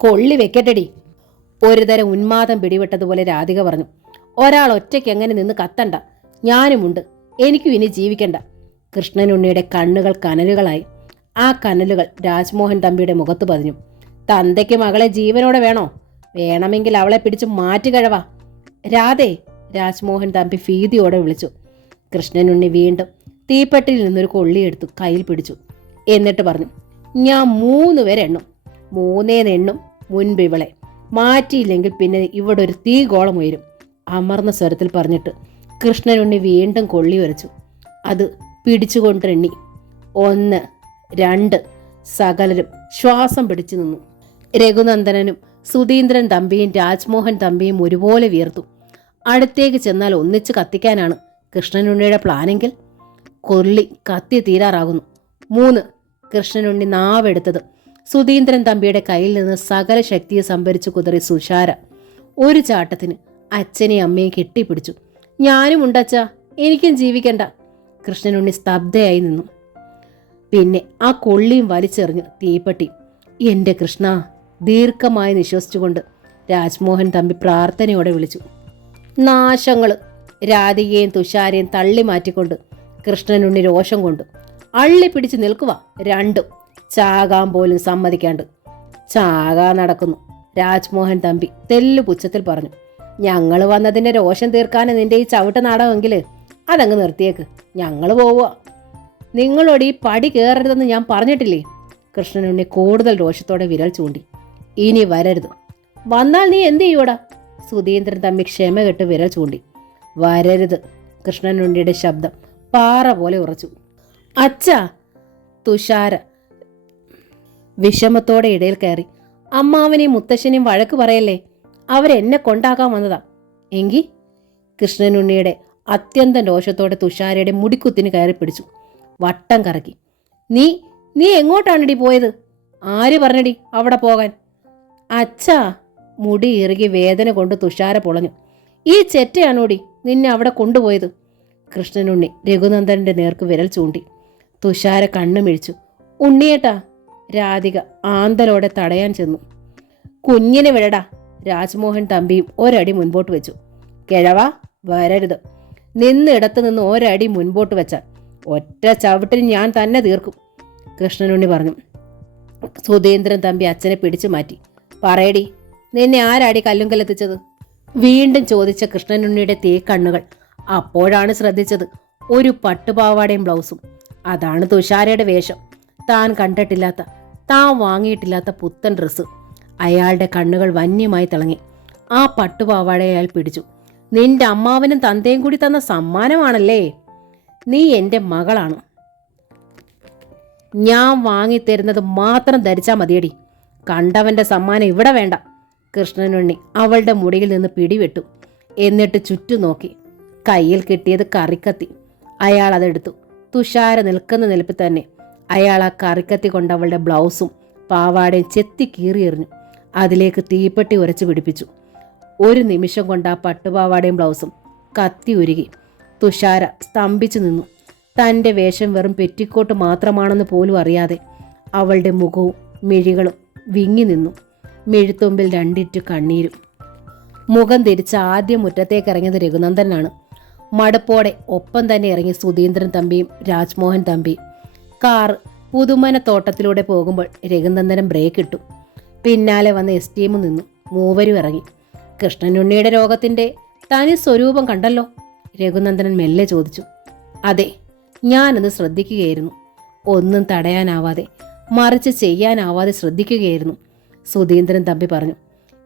കൊള്ളി വെക്കട്ടെടി, ഒരുതരം ഉന്മാദം പിടിവിട്ടതുപോലെ രാധിക പറഞ്ഞു. ഒരാൾ ഒറ്റയ്ക്ക് എങ്ങനെ നിന്ന് കത്തണ്ട, ഞാനുമുണ്ട്, എനിക്കും ഇനി ജീവിക്കണ്ട. കൃഷ്ണനുണ്ണിയുടെ കണ്ണുകൾ കനലുകളായി. ആ കനലുകൾ രാജ്മോഹൻ തമ്പിയുടെ മുഖത്ത് പതിഞ്ഞു. തന്തയ്ക്ക് മകളെ ജീവനോടെ വേണോ? വേണമെങ്കിൽ അവളെ പിടിച്ച് മാറ്റുകഴവാ. രാധേ! രാജ്മോഹൻ തമ്പി ഭീതിയോടെ വിളിച്ചു. കൃഷ്ണനുണ്ണി വീണ്ടും തീപ്പെട്ടിയിൽ നിന്നൊരു കൊള്ളിയെടുത്തു കയ്യിൽ പിടിച്ചു. എന്നിട്ട് പറഞ്ഞു, ഞാൻ 3 വരെ എണ്ണും. 3 എണ്ണും മുൻപ് ഇവളെ മാറ്റിയില്ലെങ്കിൽ പിന്നെ ഇവിടെ ഒരു തീഗോളം ഉയരും. അമർന്ന സ്വരത്തിൽ പറഞ്ഞിട്ട് കൃഷ്ണനുണ്ണി വീണ്ടും കൊള്ളി ഉരച്ചു. അത് പിടിച്ചുകൊണ്ടെണ്ണി. 1, 2. സകലരും ശ്വാസം പിടിച്ചു നിന്നു. രഘുനന്ദനനും സുധീന്ദ്രൻ തമ്പിയും രാജ്മോഹൻ തമ്പിയും ഒരുപോലെ വിയർത്തു. അടുത്തേക്ക് ചെന്നാൽ ഒന്നിച്ച് കത്തിക്കാനാണ് കൃഷ്ണനുണ്ണിയുടെ പ്ലാനെങ്കിൽ കൊള്ളി കത്തി തീരാറാകുന്നു. 3. കൃഷ്ണനുണ്ണി നാവെടുത്തത് സുധീന്ദ്രൻ തമ്പിയുടെ കയ്യിൽ നിന്ന് സകല ശക്തിയെ സംഭരിച്ചു കുതറി സുഷാര. ഒരു ചാട്ടത്തിന് അച്ഛനെയും അമ്മയും കെട്ടിപ്പിടിച്ചു. ഞാനും ഉണ്ടച്ചാ, എനിക്കും ജീവിക്കണ്ട. കൃഷ്ണനുണ്ണി സ്തബ്ധയായി നിന്നു. പിന്നെ ആ കൊള്ളിയും വലിച്ചെറിഞ്ഞു തീപ്പെട്ടി. എൻ്റെ കൃഷ്ണ! ദീർഘമായി നിശ്വസിച്ചുകൊണ്ട് രാജ്മോഹൻ തമ്പി പ്രാർത്ഥനയോടെ വിളിച്ചു. നാശങ്ങൾ! രാധികയും തുഷാരയും തള്ളി മാറ്റിക്കൊണ്ട് കൃഷ്ണനുണ്ണി രോഷം കൊണ്ട് അള്ളി പിടിച്ച് നിൽക്കുക. 2 ചാകാൻ പോലും സമ്മതിക്കാണ്ട്. ചാകാ നടക്കുന്നു. രാജ്മോഹൻ തമ്പി തെല്ലു പുച്ഛത്തിൽ പറഞ്ഞു. ഞങ്ങൾ വന്നതിന്റെ രോഷം തീർക്കാൻ നിന്റെ ഈ ചവിട്ട് നാടകമെങ്കിൽ അതങ്ങ് നിർത്തിയേക്ക്. ഞങ്ങൾ പോവുക. നിങ്ങളോട് ഈ പടി കയറരുതെന്ന് ഞാൻ പറഞ്ഞിട്ടില്ലേ? കൃഷ്ണനുണ്ണി കൂടുതൽ രോഷത്തോടെ വിരൽ ചൂണ്ടി. ഇനി വരരുത്. വന്നാൽ നീ എന്ത് ചെയ്യൂടാ? സുധീന്ദ്രൻ തമ്പി ക്ഷമ കെട്ട് വിരൽ ചൂണ്ടി. വരരുത്. കൃഷ്ണനുണ്ണിയുടെ ശബ്ദം പാറ പോലെ ഉറച്ചു. അച്ഛാ! തുഷാര വിഷമത്തോടെ ഇടയിൽ കയറി. അമ്മാവനെയും മുത്തശ്ശനെയും വഴക്ക് പറയല്ലേ, അവരെന്നെ കൊണ്ടാക്കാൻ വന്നതാ. എങ്കിൽ കൃഷ്ണനുണ്ണിയുടെ അത്യന്തം രോഷത്തോടെ തുഷാരയുടെ മുടിക്കുത്തിന് കയറി പിടിച്ചു. വട്ടം കറക്കി. നീ നീ എങ്ങോട്ടാണിടി പോയത്? ആര് പറഞ്ഞടി അവിടെ പോകാൻ? അച്ഛാ! മുടി ഇറുകി വേദന കൊണ്ട് തുഷാര പൊളഞ്ഞു. ഈ ചെറ്റയാണോടി നിന്നെ അവിടെ കൊണ്ടുപോയത്? കൃഷ്ണനുണ്ണി രഘുനന്ദന്റെ നേർക്ക് വിരൽ ചൂണ്ടി. തുഷാര കണ്ണു മിഴിച്ചു. ഉണ്ണിയേട്ടാ! രാധിക ആന്തലോടെ തടയാൻ ചെന്നു. കുഞ്ഞിനെ വിടടാ! രാജ്മോഹൻ തമ്പിയും ഒരടി മുൻപോട്ട് വെച്ചു. കിഴവാ, വരരുത്. നിന്നിടത്ത് നിന്ന് ഒരടി മുൻപോട്ട് വെച്ചാൽ ഒറ്റ ചവിട്ടിൽ ഞാൻ തന്നെ തീർക്കും, കൃഷ്ണനുണ്ണി പറഞ്ഞു. സുധീന്ദ്രൻ തമ്പി അച്ഛനെ പിടിച്ചു മാറ്റി. പറയടി, നിന്നെ ആരാടി കല്ലും കല്ലെത്തിച്ചത്? വീണ്ടും ചോദിച്ച കൃഷ്ണനുണ്ണിയുടെ തീക്കണ്ണുകൾ അപ്പോഴാണ് ശ്രദ്ധിച്ചത് ഒരു പട്ടുപാവാടയും ബ്ലൗസും. അതാണ് തുഷാരയുടെ വേഷം. താൻ കണ്ടിട്ടില്ലാത്ത, താൻ വാങ്ങിയിട്ടില്ലാത്ത പുത്തൻ ഡ്രസ്സ്. അയാളുടെ കണ്ണുകൾ വന്യമായി തിളങ്ങി. ആ പട്ടുപാവാടയെ അയാൾ പിടിച്ചു. നിന്റെ അമ്മാവനും തന്തയും കൂടി തന്ന സമ്മാനമാണല്ലേ? നീ എൻ്റെ മകളാണ്. ഞാൻ വാങ്ങിത്തരുന്നത് മാത്രം ധരിച്ചാൽ മതിയടി. കണ്ടവന്റെ സമ്മാനം ഇവിടെ വേണ്ട. കൃഷ്ണനുണ്ണി അവളുടെ മുടിയിൽ നിന്ന് പിടിവെട്ടു. എന്നിട്ട് ചുറ്റും നോക്കി. കയ്യിൽ കിട്ടിയത് കറിക്കത്തി. അയാൾ അതെടുത്തു. തുഷാര നിൽക്കുന്ന നിലപ്പിൽ തന്നെ അയാൾ ആ കറിക്കത്തി കൊണ്ട് അവളുടെ ബ്ലൗസും പാവാടയും ചെത്തി കീറിയെറിഞ്ഞു. അതിലേക്ക് തീപ്പെട്ടി ഉരച്ചു പിടിപ്പിച്ചു. ഒരു നിമിഷം കൊണ്ട് ആ പട്ടുപാവാടയും ബ്ലൗസും കത്തി ഉരുകി. തുഷാര സ്തംഭിച്ചു നിന്നു. തൻ്റെ വേഷം വെറും പെറ്റിക്കോട്ട് മാത്രമാണെന്ന് പോലും അറിയാതെ അവളുടെ മുഖവും മിഴികളും വിങ്ങി നിന്നു. മിഴുത്തുമ്പിൽ രണ്ടിറ്റു കണ്ണീരും. മുഖം തിരിച്ച് ആദ്യം മുറ്റത്തേക്കിറങ്ങിയത് രഘുനന്ദനാണ്. മടുപ്പോടെ ഒപ്പം തന്നെ ഇറങ്ങി സുധീന്ദ്രൻ തമ്പിയും രാജ്മോഹൻ തമ്പിയും. കാർ പുതുമനത്തോട്ടത്തിലൂടെ പോകുമ്പോൾ രഘുനന്ദനം ബ്രേക്ക് ഇട്ടു. പിന്നാലെ വന്ന് എസ്റ്റീമും നിന്നു. മൂവരും ഇറങ്ങി. കൃഷ്ണനുണ്ണിയുടെ രോഗത്തിൻ്റെ തനി സ്വരൂപം കണ്ടല്ലോ? രഘുനന്ദനൻ മെല്ലെ ചോദിച്ചു. അതെ, ഞാനത് ശ്രദ്ധിക്കുകയായിരുന്നു. ഒന്നും തടയാനാവാതെ, മറിച്ച് ചെയ്യാനാവാതെ ശ്രദ്ധിക്കുകയായിരുന്നു, സുധീന്ദ്രൻ തമ്പി പറഞ്ഞു.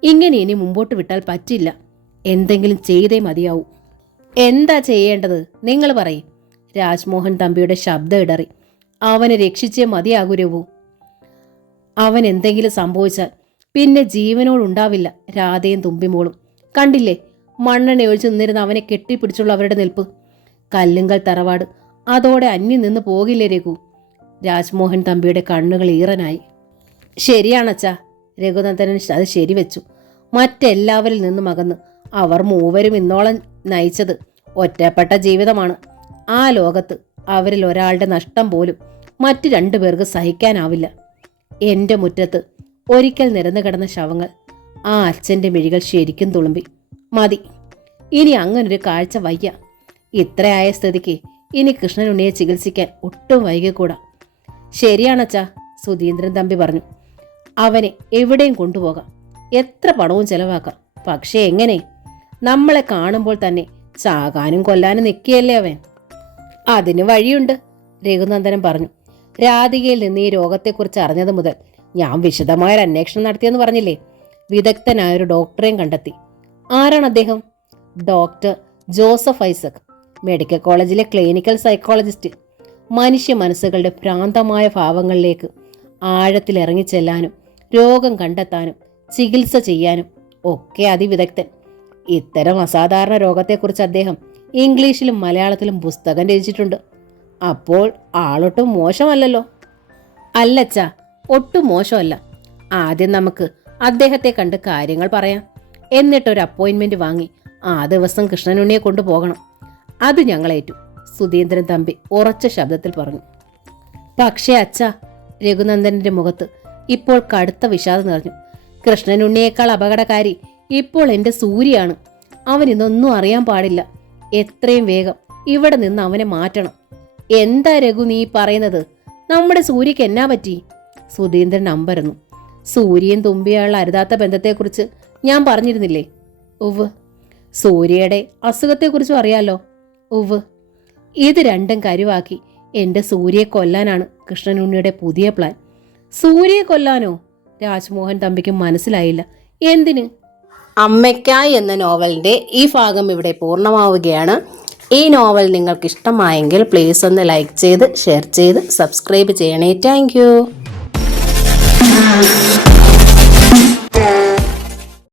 ഇങ്ങനെ ഇനി മുമ്പോട്ട് വിട്ടാൽ പറ്റില്ല. എന്തെങ്കിലും ചെയ്തേ മതിയാവൂ. എന്താ ചെയ്യേണ്ടത് നിങ്ങൾ പറയും? രാജ്മോഹൻ തമ്പിയുടെ ശബ്ദം ഇടറി. അവനെ രക്ഷിച്ചേ മതിയാകൂ രഘു. അവൻ എന്തെങ്കിലും സംഭവിച്ചാൽ പിന്നെ ജീവനോടുണ്ടാവില്ല രാധയും തുമ്പിമോളും. കണ്ടില്ലേ മണ്ണെണ്ണ ഒഴിച്ചു നിന്നിരുന്ന അവനെ കെട്ടിപ്പിടിച്ചുള്ള അവരുടെ നിൽപ്പ്. കല്ലുങ്കൽ തറവാട് അതോടെ അന്യം നിന്ന് പോകില്ലേ രഘു? രാജ്മോഹൻ തമ്പിയുടെ കണ്ണുകൾ ഈറനായി. ശരിയാണച്ചാ. രഘുനന്ദനൻ അത് ശരിവെച്ചു. മറ്റെല്ലാവരിൽ നിന്നും അകന്ന് അവർ മൂവരും ഇന്നോളം നയിച്ചത് ഒറ്റപ്പെട്ട ജീവിതമാണ്. ആ ലോകത്ത് അവരിൽ ഒരാളുടെ നഷ്ടം പോലും മറ്റു രണ്ടുപേർക്ക് സഹിക്കാനാവില്ല. എൻ്റെ മുറ്റത്ത് ഒരിക്കൽ നിരന്നു കിടന്ന ശവങ്ങൾ. ആ അച്ഛൻ്റെ മിഴികൾ ശരിക്കും തുളുമ്പി. മതി, ഇനി അങ്ങനൊരു കാഴ്ച വയ്യ. ഇത്രയായ സ്ഥിതിക്ക് ഇനി കൃഷ്ണനുണ്ണിയെ ചികിത്സിക്കാൻ ഒട്ടും വൈകിക്കൂടാ. ശരിയാണച്ചാ, സുധീന്ദ്രൻ തമ്പി പറഞ്ഞു. അവനെ എവിടെയും കൊണ്ടുപോകാം, എത്ര പണവും ചെലവാക്കാം. പക്ഷേ എങ്ങനെ? നമ്മളെ കാണുമ്പോൾ തന്നെ ചാകാനും കൊല്ലാനും നിൽക്കുകയല്ലേ അവൻ. അതിന് വഴിയുണ്ട്, രഘുനന്ദനൻ പറഞ്ഞു. രാധികയിൽ നിന്ന് ഈ രോഗത്തെക്കുറിച്ച് അറിഞ്ഞത് മുതൽ ഞാൻ വിശദമായൊരു അന്വേഷണം നടത്തിയെന്ന് പറഞ്ഞില്ലേ? വിദഗ്ധനായൊരു ഡോക്ടറെയും കണ്ടെത്തി. ആരാണ് അദ്ദേഹം? ഡോക്ടർ ജോസഫ് ഐസക്, മെഡിക്കൽ കോളേജിലെ ക്ലിനിക്കൽ സൈക്കോളജിസ്റ്റ്. മനുഷ്യ മനസ്സുകളുടെ ഭ്രാന്തമായ ഭാവങ്ങളിലേക്ക് ആഴത്തിൽ ഇറങ്ങിച്ചെല്ലാനും രോഗം കണ്ടെത്താനും ചികിത്സ ചെയ്യാനും ഒക്കെ അതിവിദഗ്ധൻ. ഇത്തരം അസാധാരണ രോഗത്തെക്കുറിച്ച് അദ്ദേഹം ഇംഗ്ലീഷിലും മലയാളത്തിലും പുസ്തകം രചിച്ചിട്ടുണ്ട്. അപ്പോൾ ആളൊട്ടും മോശമല്ലല്ലോ. അല്ലച്ചാ, ഒട്ടും മോശമല്ല. ആദ്യം നമുക്ക് അദ്ദേഹത്തെ കണ്ട് കാര്യങ്ങൾ പറയാം. എന്നിട്ടൊരു അപ്പോയിൻമെന്റ് വാങ്ങി ആ ദിവസം കൃഷ്ണനുണ്ണിയെ കൊണ്ടുപോകണം. അത് ഞങ്ങളേറ്റു, സുധീന്ദ്രൻ തമ്പി ഉറച്ച ശബ്ദത്തിൽ പറഞ്ഞു. പക്ഷേ അച്ഛാ, രഘുനന്ദന്റെ മുഖത്ത് ഇപ്പോൾ കടുത്ത വിഷാദം നിറഞ്ഞു. കൃഷ്ണനുണ്ണിയേക്കാൾ അപകടകാരി ഇപ്പോൾ എൻ്റെ സൂര്യയാണ്. അവൻ ഇതൊന്നും അറിയാൻ പാടില്ല. എത്രയും വേഗം ഇവിടെ നിന്ന് അവനെ മാറ്റണം. എന്താ രഘു നീ പറയുന്നത്? നമ്മുടെ സൂര്യക്ക് എന്നാ പറ്റി? സുധീന്ദ്രൻ അമ്പരന്നു. സൂര്യയും തുമ്പിയുള്ള അരുതാത്ത ബന്ധത്തെക്കുറിച്ച് ഞാൻ പറഞ്ഞിരുന്നില്ലേ? ഉവ്. സൂര്യയുടെ അസുഖത്തെക്കുറിച്ചും അറിയാലോ? ഉവ്. ഇത് രണ്ടും കരുവാക്കി എൻ്റെ സൂര്യയെ കൊല്ലാനാണ് കൃഷ്ണനുണ്ണിയുടെ പുതിയ പ്ലാൻ. സൂര്യയെ കൊല്ലാനോ? രാജ്മോഹൻ തമ്പിക്ക് മനസ്സിലായില്ല. എന്തിന്? അമ്മയ്ക്കായി എന്ന നോവലിൻ്റെ ഈ ഭാഗം ഇവിടെ പൂർണ്ണമാവുകയാണ്. ഈ നോവൽ നിങ്ങൾക്ക് ഇഷ്ടമായെങ്കിൽ പ്ലീസ് ഒന്ന് ലൈക്ക് ചെയ്ത് ഷെയർ ചെയ്ത് സബ്സ്ക്രൈബ് ചെയ്യണേ. Thank you.